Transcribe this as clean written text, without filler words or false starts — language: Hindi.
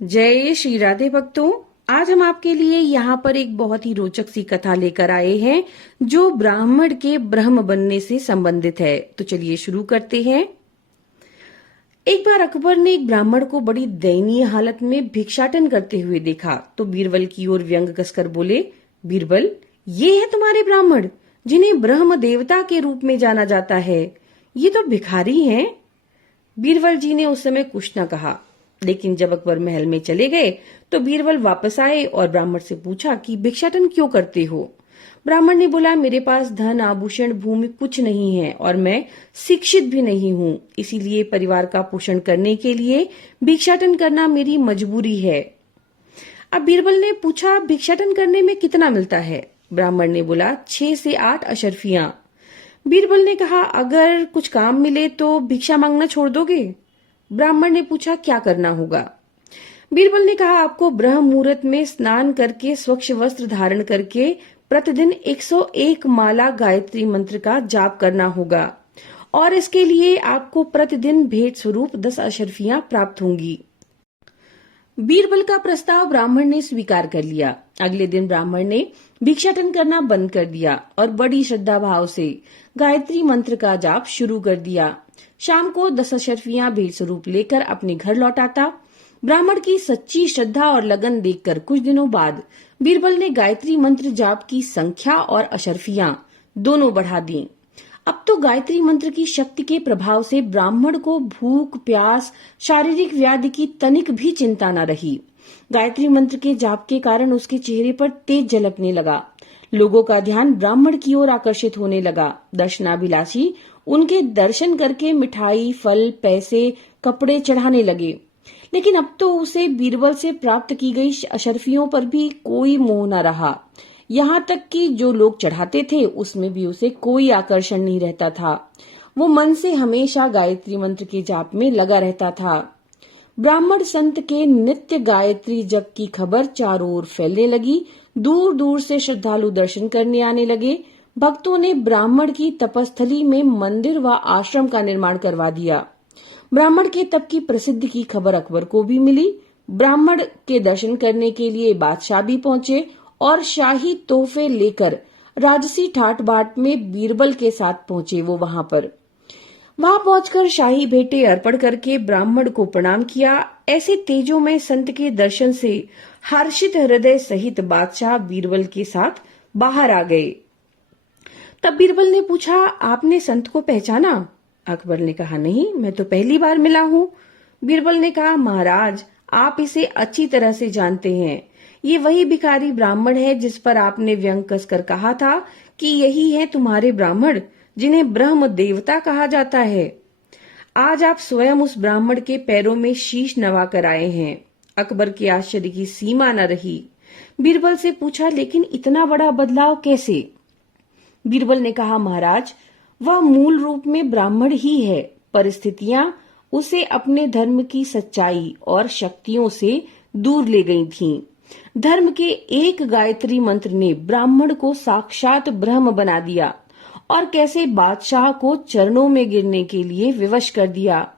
जय श्री राधे भक्तों। आज हम आपके लिए यहाँ पर एक बहुत ही रोचक सी कथा लेकर आए हैं जो ब्राह्मण के ब्रह्म बनने से संबंधित है। तो चलिए शुरू करते हैं। एक बार अकबर ने एक ब्राह्मण को बड़ी दयनीय हालत में भिक्षाटन करते हुए देखा तो बीरबल की ओर व्यंग कसकर बोले, बीरबल, ये है तुम्हारे ब्राह्मण जिन्हें ब्रह्म देवता के रूप में जाना जाता है। ये तो भिखारी हैं। बीरबल जी ने उस समय कुछ न कहा, लेकिन जब अकबर महल में चले गए तो बीरबल वापस आए और ब्राह्मण से पूछा कि भिक्षाटन क्यों करते हो। ब्राह्मण ने बोला, मेरे पास धन आभूषण भूमि कुछ नहीं है और मैं शिक्षित भी नहीं हूँ, इसीलिए परिवार का पोषण करने के लिए भिक्षाटन करना मेरी मजबूरी है। अब बीरबल ने पूछा, भिक्षाटन करने में कितना मिलता है? ब्राह्मण ने बोला, 6 से 8 अशर्फियां। बीरबल ने कहा, अगर कुछ काम मिले तो भिक्षा मांगना छोड़ दोगे? ब्राह्मण ने पूछा, क्या करना होगा? बीरबल ने कहा, आपको ब्रह्म मुहूर्त में स्नान करके स्वच्छ वस्त्र धारण करके प्रतिदिन 101 माला गायत्री मंत्र का जाप करना होगा और इसके लिए आपको प्रतिदिन भेंट स्वरूप 10 अशर्फियां प्राप्त होंगी। बीरबल का प्रस्ताव ब्राह्मण ने स्वीकार कर लिया। अगले दिन ब्राह्मण ने भिक्षाटन करना बंद कर दिया और बड़ी श्रद्धा भाव से गायत्री मंत्र का जाप शुरू कर दिया। शाम को 10 अशर्फियां भेंट स्वरूप लेकर अपने घर लौट आता। ब्राह्मण की सच्ची श्रद्धा और लगन देखकर कुछ दिनों बाद बीरबल ने गायत्री मंत्र जाप की संख्या और अशर्फियां दोनों बढ़ा दी। अब तो गायत्री मंत्र की शक्ति के प्रभाव से ब्राह्मण को भूख प्यास शारीरिक व्याधि की तनिक भी चिंता न रही। गायत्री मंत्र के जाप के कारण उसके चेहरे पर तेज झलकने लगा। लोगों का ध्यान ब्राह्मण की ओर आकर्षित होने लगा। दर्शनाभिलाषी उनके दर्शन करके मिठाई फल पैसे कपड़े चढ़ाने लगे। लेकिन अब तो उसे बीरबल से प्राप्त की गई अशर्फियों पर भी कोई मोह न रहा। यहाँ तक कि जो लोग चढ़ाते थे उसमें भी उसे कोई आकर्षण नहीं रहता था। वो मन से हमेशा गायत्री मंत्र के जाप में लगा रहता था। ब्राह्मण संत के नित्य गायत्री जप की खबर चारों ओर फैलने लगी। दूर दूर से श्रद्धालु दर्शन करने आने लगे। भक्तों ने ब्राह्मण की तपस्थली में मंदिर व आश्रम का निर्माण करवा दिया। ब्राह्मण के तप की प्रसिद्धि की खबर अकबर को भी मिली। ब्राह्मण के दर्शन करने के लिए बादशाह भी पहुंचे और शाही तोहफे लेकर राजसी ठाट बाट में बीरबल के साथ पहुंचे। वो वहां पहुंचकर शाही भेंटें अर्पण करके ब्राह्मण को प्रणाम किया। ऐसे तेजोमय संत के दर्शन से हर्षित हृदय सहित बादशाह बीरबल के साथ बाहर आ गए। तब बीरबल ने पूछा, आपने संत को पहचाना? अकबर ने कहा, नहीं, मैं तो पहली बार मिला हूँ। बीरबल ने कहा, महाराज, आप इसे अच्छी तरह से जानते हैं। ये वही भिखारी ब्राह्मण है जिस पर आपने व्यंग कसकर कहा था कि यही है तुम्हारे ब्राह्मण जिन्हें ब्रह्म देवता कहा जाता है। आज आप स्वयं उस ब्राह्मण के पैरों में शीश नवा कर आए हैं। अकबर के आश्चर्य की सीमा न रही। बीरबल से पूछा, लेकिन इतना बड़ा बदलाव कैसे? बीरबल ने कहा, महाराज, वह मूल रूप में ब्राह्मण ही है। परिस्थितियां उसे अपने धर्म की सच्चाई और शक्तियों से दूर ले गई थीं। धर्म के एक गायत्री मंत्र ने ब्राह्मण को साक्षात ब्रह्म बना दिया और कैसे बादशाह को चरणों में गिरने के लिए विवश कर दिया।